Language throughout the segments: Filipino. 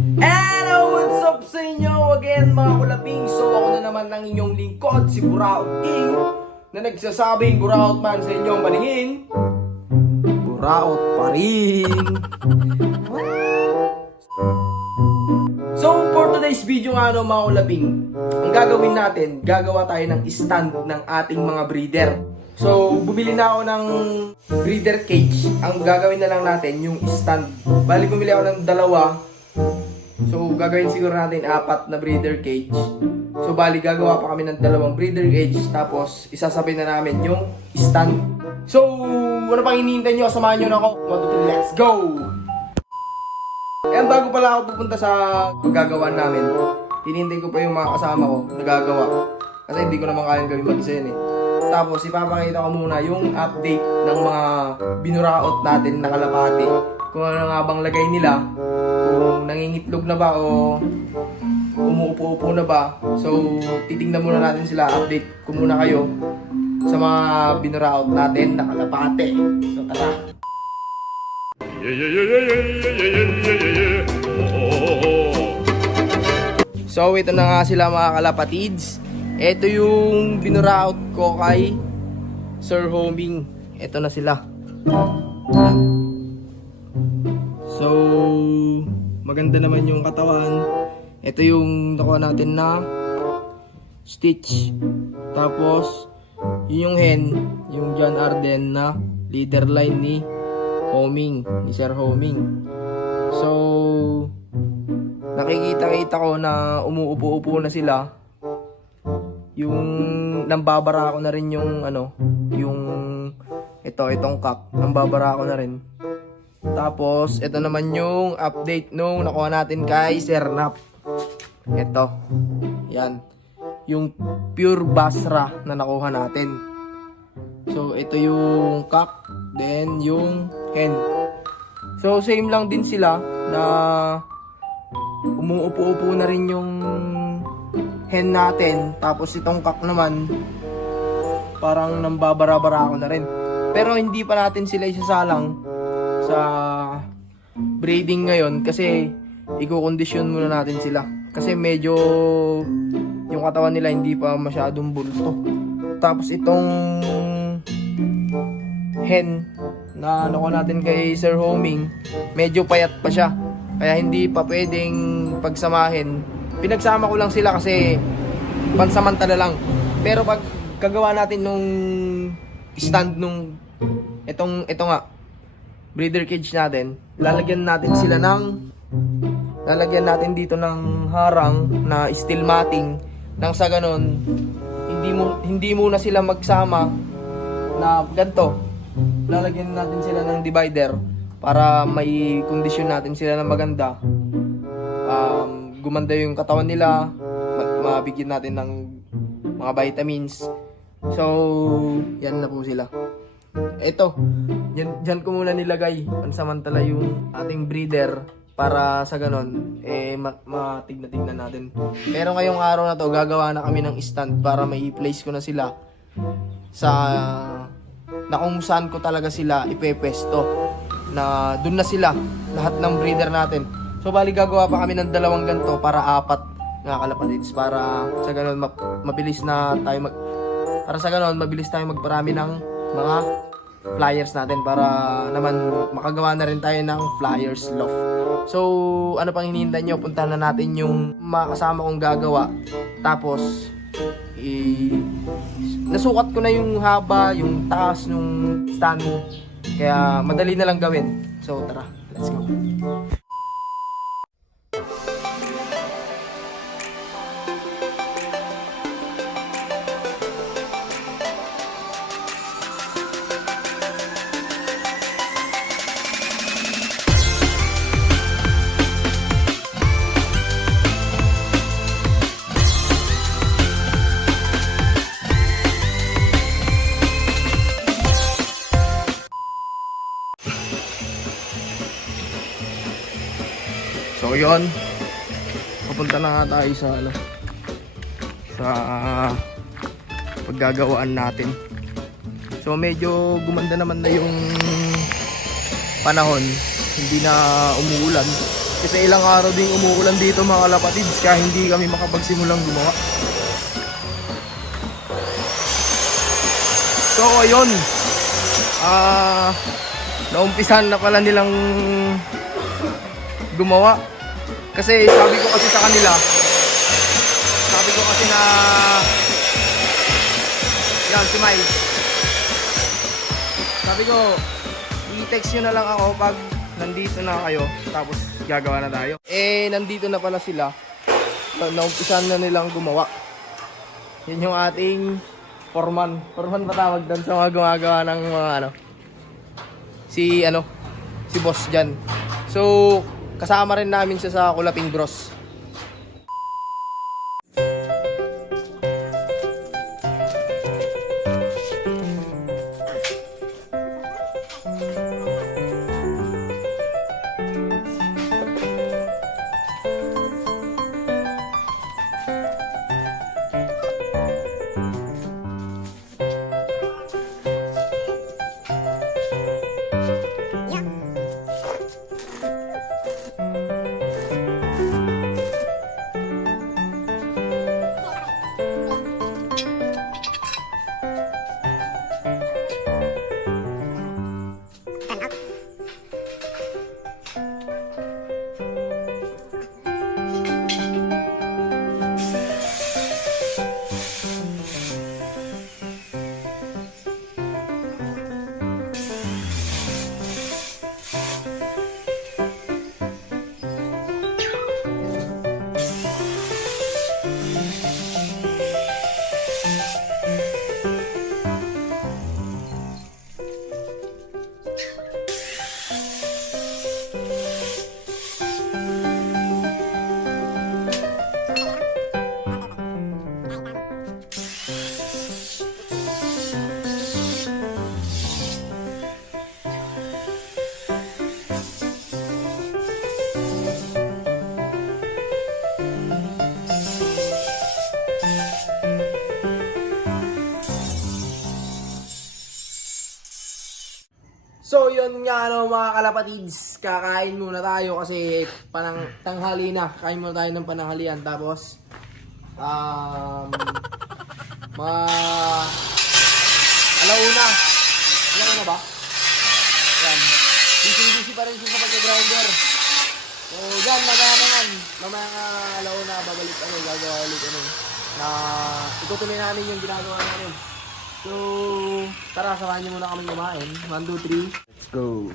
Hello! What's up sa inyo again mga kulaping? So ako na naman ng inyong lingkod, si Buraot King, na nagsasabing Buraot man sa inyong paningin, Buraot pa rin. So for today's video nga mga kulaping, ang gagawin natin, gagawa tayo ng stand ng ating mga breeder. So bumili na ako ng breeder cage. Ang gagawin na lang natin yung stand. Bali bumili ako ng dalawa. So gagawin siguro natin 4 na breeder cage. So bali gagawa pa kami ng 2 breeder cage, tapos isasabay na namin yung stand. So ano pang hinihintay nyo? Samahan nyo na ako. 1, 2, 3, let's go! Eh bago pala ako pupunta sa paggagawa namin, hinihintay ko pa yung mga kasama ko nagagawa. Kasi hindi ko naman kayang gawin mag-isa yun eh. Tapos ipapakita ko muna yung update ng mga binuraot natin na kalapati. Kung ano nga bang lagay nila, kung nangingitlog na ba o umuupo-upo na ba. So titingnan muna natin sila, update ko muna kayo sa mga binuraot natin na kalapati. So tara! So ito na nga sila mga kalapatids. Ito yung binuraot ko kay Sir Homing. Ito na sila. So maganda naman yung katawan. Ito yung nakuha natin na stitch. Tapos yun yung hen, yung John Arden na leader line ni Homing, ni Sir Homing. So nakikita ko na umuupo-upo na sila. Yung nambabara ko na rin yung yung itong cup, nambabara ko na rin. Tapos ito naman yung update nung nakuha natin kay Sir Nap. Ito. Yan. Yung pure Basra na nakuha natin. So ito yung cup, then yung hen. So same lang din sila na umuupo-upo na rin yung hen natin. Tapos itong cock naman parang nambabara-bara ako na rin. Pero hindi pa natin sila isasalang sa breeding ngayon kasi i-condition muna natin sila. Kasi medyo yung katawan nila hindi pa masyadong bulto. Tapos itong hen na nakuha natin kay Sir Homing, medyo payat pa siya. Kaya hindi pa pwedeng pagsamahin. Pinagsama ko lang sila kasi pansamantala lang. Pero pag gagawa natin nung stand nung ito nga breeder cage natin, lalagyan natin dito ng harang na steel matting nang sa ganon hindi muna sila magsama na ganito. Lalagyan natin sila ng divider para may kondisyon natin sila na maganda. Gumanda yung katawan nila, mabigyan natin ng mga vitamins. So yan na po sila. Eto, dyan ko muna nilagay pansamantala yung ating breeder para sa ganon matignan natin. Pero ngayong araw na to gagawa na kami ng stand para may place ko na sila sa na kung saan ko talaga sila ipepesto, na dun na sila lahat ng breeder natin. So bali gagawa pa kami ng 2 ganito para 4 na kalapatids, para sa ganun mabilis tayo magparami ng mga flyers natin, para naman makagawa na rin tayo ng flyers loft. So ano pang hinihintay nyo, puntahan na natin yung makasama kong gagawa. Tapos nasukat ko na yung haba, yung taas nung stand, kaya madali na lang gawin. So tara, let's go. So yun, papunta na nga tayo sa paggagawaan natin. So medyo gumanda naman na yung panahon, hindi na umuulan. Kasi ilang araw ding umuulan dito mga kalapatids, kaya hindi kami makapagsimulang gumawa. So ayun, naumpisan na pala nilang gumawa. Kasi sabi ko kasi sa kanila, yan si Mai, sabi ko i-text nyo na lang ako pag nandito na kayo, tapos gagawa na tayo. Nandito na pala sila, naumpisan na nilang gumawa. Yan yung ating foreman pa tawag doon sa mga gumagawa ng mga si boss dyan. So kasama rin namin siya sa Kulaping Bros. So yun nga mga kalapatids, kakain muna tayo kasi tanghali na. Kain muna tayo ng pananghalian, tapos mga alauna ba? Yan. Busy pa rin siya sa pagka-grinder. So yan, mamaya alauna babalik gagawa ulit na itutuloy namin yung ginagawa namin. So, tara, samahan niyo muna kami kumain. 1, 2, 3. Let's go!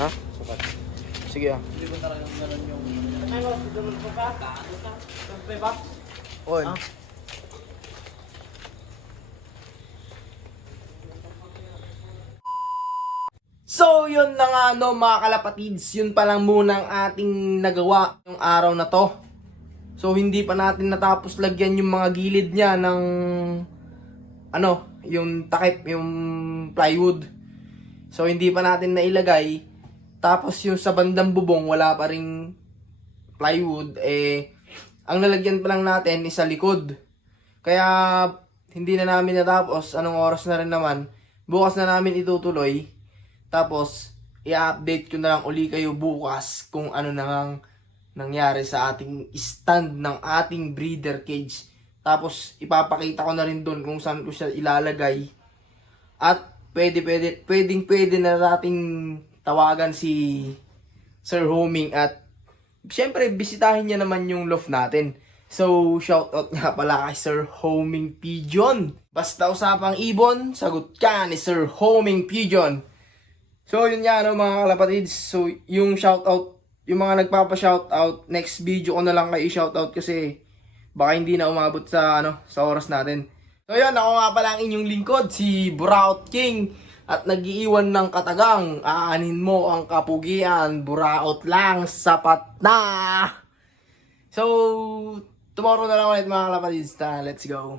Ha? Sige ah. Hindi ba talagang ganun yung... Ay, mas ganun pa ba? On. So, yun na nga no mga kalapatids, yun pa lang muna ang ating nagawa yung araw na to. So, hindi pa natin natapos lagyan yung mga gilid niya ng yung takip, yung plywood. So, hindi pa natin nailagay. Tapos yung sa bandang bubong, wala pa ring plywood. Ang lalagyan pa lang natin is sa likod. Kaya, hindi na namin natapos. Anong oras na rin naman. Bukas na namin itutuloy. Tapos, i-update ko na lang uli kayo bukas kung ano na ngang nangyari sa ating stand ng ating breeder cage. Tapos, ipapakita ko na rin doon kung saan ko siya ilalagay. At, pwede na nating tawagan si Sir Homing at syempre, bisitahin niya naman yung loft natin. So, shoutout nga pala kay Sir Homing Pigeon. Basta usapang ibon, sagot ka ni Sir Homing Pigeon. So, yun nga mga kalapatids. So, yung shoutout, yung mga nagpapa-shoutout, next video ko na lang kayo i-shoutout kasi baka hindi na umabot sa sa oras natin. So, yun, ako nga pala ang inyong lingkod, si Buraot King. At nag-iiwan ng katagang, aanin mo ang kapugian, buraot lang, sapat na! So, tomorrow na lang ulit mga kalapatids. Let's go!